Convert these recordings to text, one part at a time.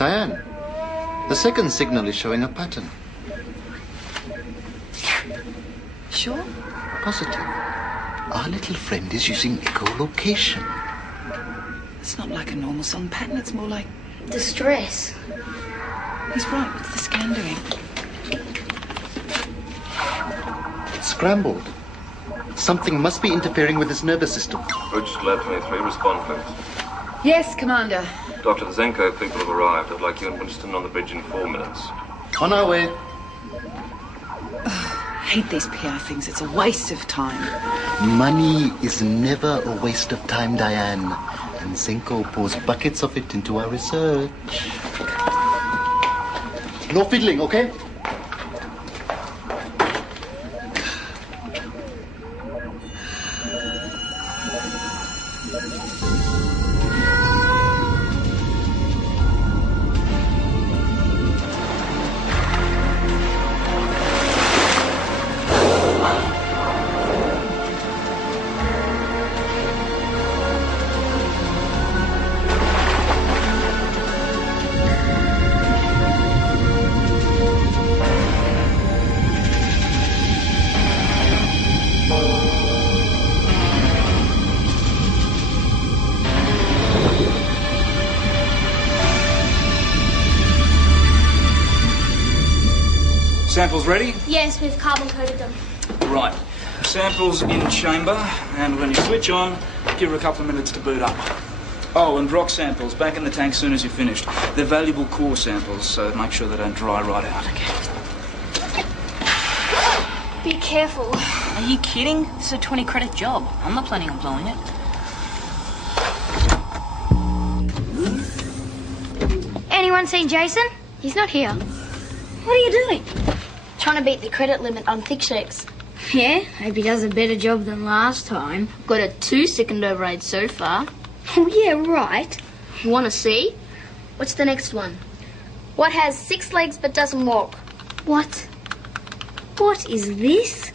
Diane, the second signal is showing a pattern. Sure? Positive. Our little friend is using echolocation. It's not like a normal sun pattern, it's more like... distress. He's right, what's the scan doing? It's scrambled. Something must be interfering with his nervous system. Bridge to Lab 23, respond, please. Yes, Commander. Doctor, the Zenko people have arrived. I'd like you and Winston on the bridge in 4 minutes. On our way. I hate these PR things, it's a waste of time. Money is never a waste of time, Diane. And Zenko pours buckets of it into our research. No fiddling, okay? Samples ready? Yes, we've carbon-coated them. Right. Samples in chamber, and when you switch on, give her a couple of minutes to boot up. Oh, and rock samples back in the tank soon as you're finished. They're valuable core samples, so make sure they don't dry right out. Okay. Be careful. Are you kidding? This is a 20 credit job. I'm not planning on blowing it. Anyone seen Jason? He's not here. What are you doing? Trying to beat the credit limit on thick shapes. Yeah, hope he does a better job than last time. Got a 2-second override so far. Oh, yeah, right. Want to see? What's the next one? What has 6 legs but doesn't walk? What? What is this?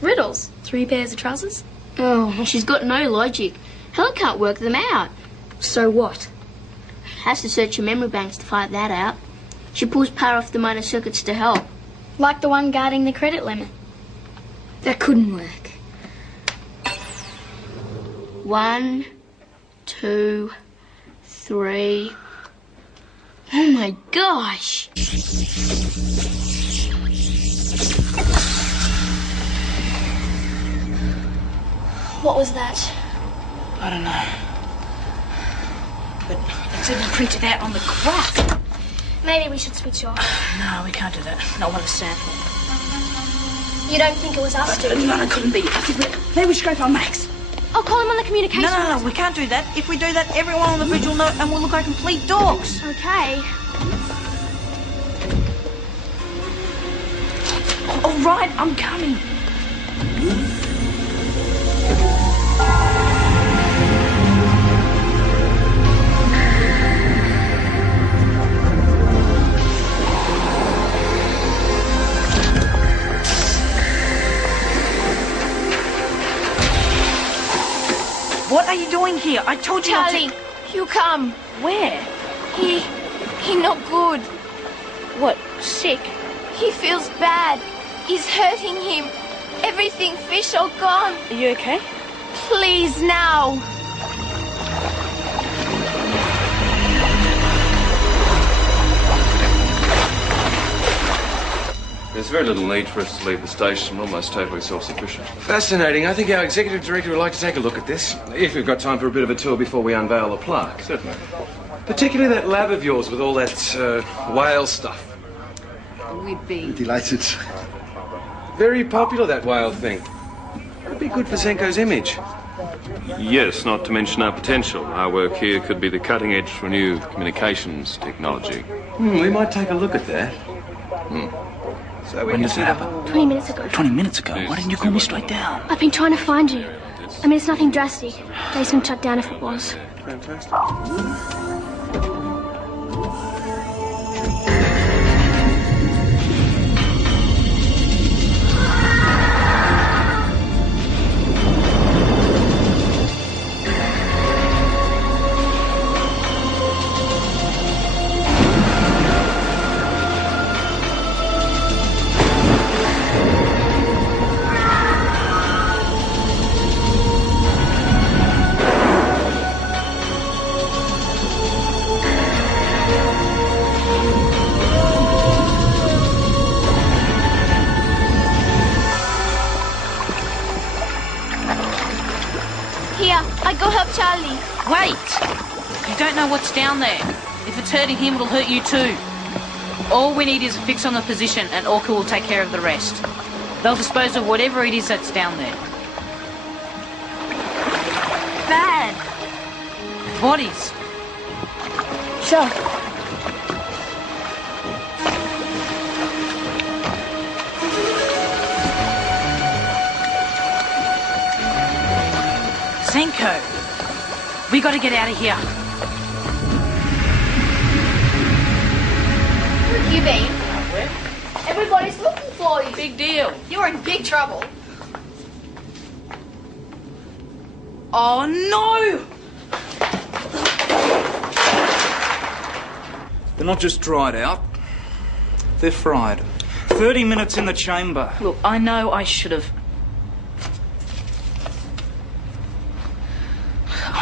Riddles. 3 pairs of trousers. Oh, she's got no logic. Helen can't work them out. So what? Has to search your memory banks to find that out. She pulls power off the minor circuits to help. Like the one guarding the credit limit. That couldn't work. 1, 2, 3. Oh my gosh! What was that? I don't know. But it's even printed out on the graph. Maybe we should switch off. No, we can't do that. Not with a sample. You don't think it was us two? No, it couldn't be. I think maybe we should go for Max. I'll call him on the communication. No, we can't do that. If we do that, everyone on the bridge will know and we'll look like complete dogs. Okay. All right, I'm coming. What are you doing here? I told you Charlie, not to... you come. Where? He not good. What, sick? He feels bad. He's hurting him. Everything fish all gone. Are you okay? Please now. There's very little need for us to leave the station. We're almost totally self-sufficient. Fascinating. I think our executive director would like to take a look at this. If we've got time for a bit of a tour before we unveil the plaque. Certainly. Particularly that lab of yours with all that whale stuff. We'd be... Delighted. Very popular, that whale thing. That'd be good for Zenko's image. Yes, not to mention our potential. Our work here could be the cutting edge for new communications technology. We might take a look at that. So When did it happen? 20 minutes ago. 20 minutes ago? Why didn't you call me straight down? I've been trying to find you. I mean, it's nothing drastic. Jason would shut down if it was. Fantastic. Wait! You don't know what's down there. If it's hurting him, it'll hurt you too. All we need is a fix on the position and Orca will take care of the rest. They'll dispose of whatever it is that's down there. Bad. What is? Sure. Senko! We gotta get out of here. Where have you been? Everybody's looking for you. Big deal. You're in big trouble. Oh no! They're not just dried out, they're fried. 30 minutes in the chamber. Look, I know I should have.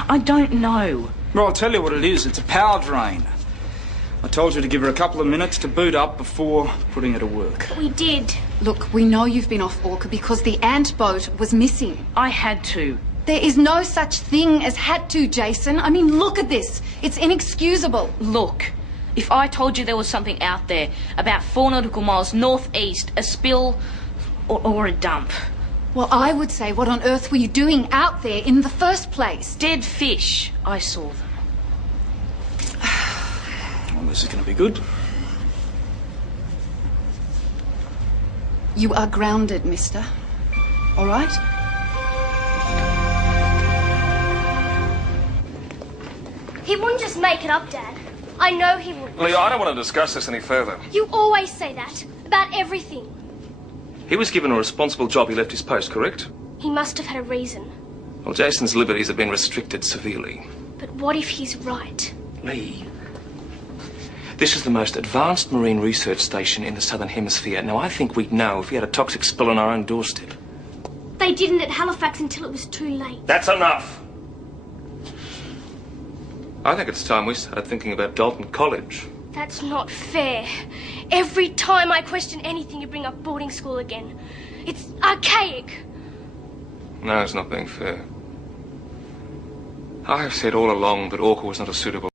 I don't know. Well, I'll tell you what it is. It's a power drain. I told you to give her a couple of minutes to boot up before putting her to work. We did. Look, we know you've been off Orca because the ant boat was missing. I had to. There is no such thing as had to, Jason. I mean, look at this. It's inexcusable. Look, if I told you there was something out there about 4 nautical miles northeast, a spill or a dump. Well, I would say, what on earth were you doing out there in the first place? Dead fish. I saw them. Well, this is going to be good. You are grounded, mister. All right? He wouldn't just make it up, Dad. I know he wouldn't. Leo, I don't want to discuss this any further. You always say that. About everything. He was given a responsible job. He left his post, correct? He must have had a reason. Well, Jason's liberties have been restricted severely. But what if he's right? Lee, this is the most advanced marine research station in the Southern Hemisphere. Now, I think we'd know if we had a toxic spill on our own doorstep. They didn't at Halifax until it was too late. That's enough! I think it's time we started thinking about Dalton College. That's not fair. Every time I question anything, you bring up boarding school again. It's archaic. No, it's not being fair. I have said all along that Orca was not a suitable